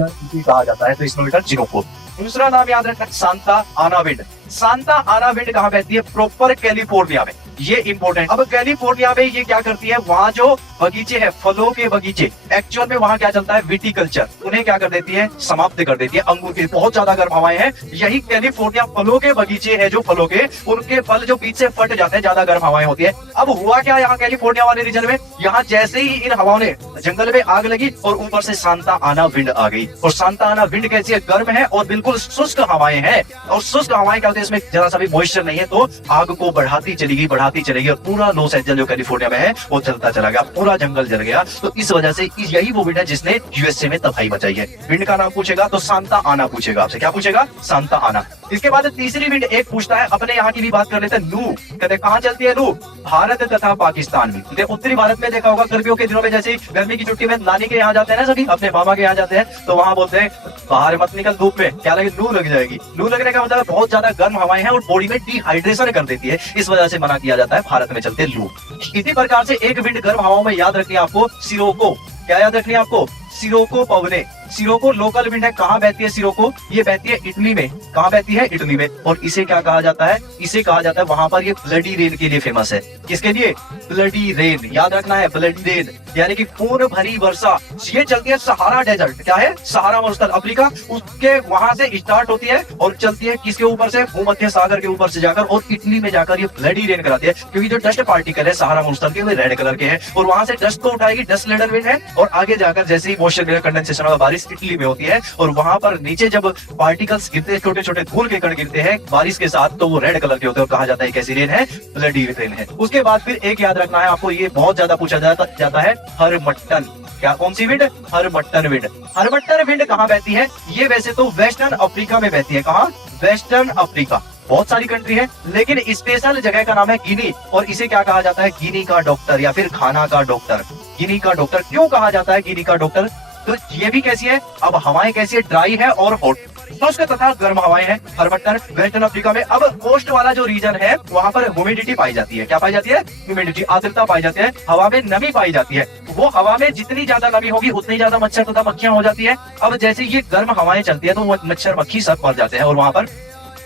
कहा जाता है, तो इसमें बेटा जीरोको। दूसरा नाम याद रखना, सांता आना विंड। सांता आना विंड कहाँ बहती है? प्रॉपर कैलिफोर्निया में। ये इंपॉर्टेंट। अब कैलिफोर्निया में ये क्या करती है, वहां जो बगीचे हैं, फलों के बगीचे, एक्चुअल में वहां क्या चलता है, विटीकल्चर, उन्हें क्या कर देती है, समाप्त कर देती है। अंगूर के बहुत ज्यादा गर्म हवाएं हैं, यही कैलिफोर्निया फलों के बगीचे हैं, जो फलों के, उनके फल जो बीच से फट जाते हैं, ज्यादा गर्म हवाएं होती है। अब हुआ क्या यहाँ कैलिफोर्निया वाले रीजन में, यहाँ जैसे ही इन हवाओं ने जंगल में आग लगी और ऊपर से सांता आना विंड आ गई। और सांता आना विंड कैसी है, गर्म है और बिल्कुल शुष्क हवाएं हैं। और शुष्क हवाएं क्या होती है, इसमें जरा सा भी मॉइस्चर नहीं है, तो आग को बढ़ाती चलेगी और पूरा लॉस एंजल्स जो कैलिफोर्निया में है वो चलता चला गया, पूरा जंगल जल गया। तो इस वजह से यही वो विंड है जिसने यूएसए में तबाही मचाई है। विंड का नाम पूछेगा तो सांता आना पूछेगा आपसे। क्या पूछेगा? सांता आना। इसके बाद तीसरी विंड एक पूछता है, अपने यहाँ की भी बात कर लेते हैं, लू। कहते कहाँ चलती है लू? भारत तथा पाकिस्तान में। उत्तरी भारत में देखा होगा, गर्मियों के दिनों में, जैसे गर्मी की छुट्टी में नानी के यहाँ जाते हैं ना सभी, अपने मामा के यहाँ जाते हैं, तो वहाँ बोलते हैं बाहर मत निकल धूप में, क्या लगे, लू लग जाएगी। लू लगने का मतलब बहुत ज्यादा गर्म हवाएं हैं और बॉडी में डिहाइड्रेशन कर देती है, इस वजह से मना किया जाता है भारत में चलते लू। इसी प्रकार से एक विंड गर्म हवाओं में याद रखनी है आपको, सिरोको। क्या याद रखनी है आपको? सिरोको पवने। सिरोको लोकल विंड है। कहाँ बहती है सिरोको? ये बहती है इटली में। कहाँ बहती है? इटली में। और इसे क्या कहा जाता है? इसे कहा जाता है, वहां पर ये ब्लडी रेन के लिए फेमस है। किसके लिए? Bloody rain. याद रखना है, ब्लडी रेन यानी कि खून भरी वर्षा। ये चलती है सहारा डेजर्ट। क्या है? सहारा मरुस्थल, अफ्रीका, उसके वहां से स्टार्ट होती है और चलती है किसके ऊपर से? भूमध्य सागर के ऊपर से जाकर और इटली में जाकर ये ब्लडी रेन कराती है। क्योंकि जो डस्ट पार्टिकल है सहारा मरुस्थल के, वो रेड कलर के हैं और वहां से डस्ट को उठाएगी, डस्ट लेडर विंड है। और आगे जाकर जैसे ही मॉइस्चर कंडेंसेशन होगा, बारिश इटली में होती है और वहां पर नीचे जब पार्टिकल्स गिरते हैं, छोटे छोटे धूल के कण गिरते हैं बारिश के साथ, तो वो रेड कलर के होते हैं और कहा जाता है कैसी रेन है? ब्लडी रेन है। उसके बाद फिर एक याद रखना है आपको, ये बहुत ज्यादा पूछा जाता है, हरमट्टन। क्या? कौन सी wind? Harmattan wind. Harmattan wind कहाँ बहती है? ये वैसे तो वेस्टर्न अफ्रीका में बहती है। कहाँ? Western Africa. बहुत सारी कंट्री है, लेकिन स्पेशल जगह का नाम है गिनी। और इसे क्या कहा जाता है? गिनी का डॉक्टर या फिर खाना का डॉक्टर। गिनी का डॉक्टर क्यों कहा जाता है गिनी का डॉक्टर? तो ये भी कैसी है? अब हवाएं कैसी है? ड्राई है और हॉट, शुष्क तथा गर्म हवाएं हैं। हरमट्टन वेस्टर्न अफ्रीका में। अब कोस्ट वाला जो रीजन है वहां पर ह्यूमिडिटी पाई जाती है। क्या पाई जाती है? ह्यूमिडिटी, आर्द्रता पाई जाती है, हवा में नमी पाई जाती है। वो हवा में जितनी ज्यादा नमी होगी उतनी ज्यादा मच्छर तथा मक्खियां हो जाती है। अब जैसे ये गर्म हवाएं चलती है तो मच्छर मक्खी सब मर जाते हैं और वहां पर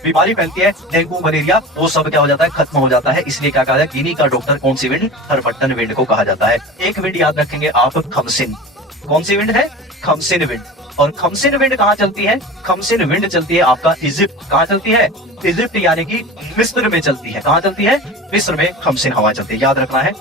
बीमारी फैलती है, डेंगू मलेरिया, वो सब क्या हो जाता है? खत्म हो जाता है। इसलिए क्या कहा जाता है? गिनी का डॉक्टर कौन सी विंड? हरमट्टन विंड को कहा जाता है। एक विंड याद रखेंगे आप, खमसिन। कौन सी विंड है? खमसिन विंड। और खमसिन विंड कहाँ चलती है? खमसिन विंड चलती है आपका इजिप्ट। कहाँ चलती है? इजिप्ट यानी कि मिस्र में चलती है। कहाँ चलती है? मिस्र में खमसिन हवा चलती है। याद रखना है।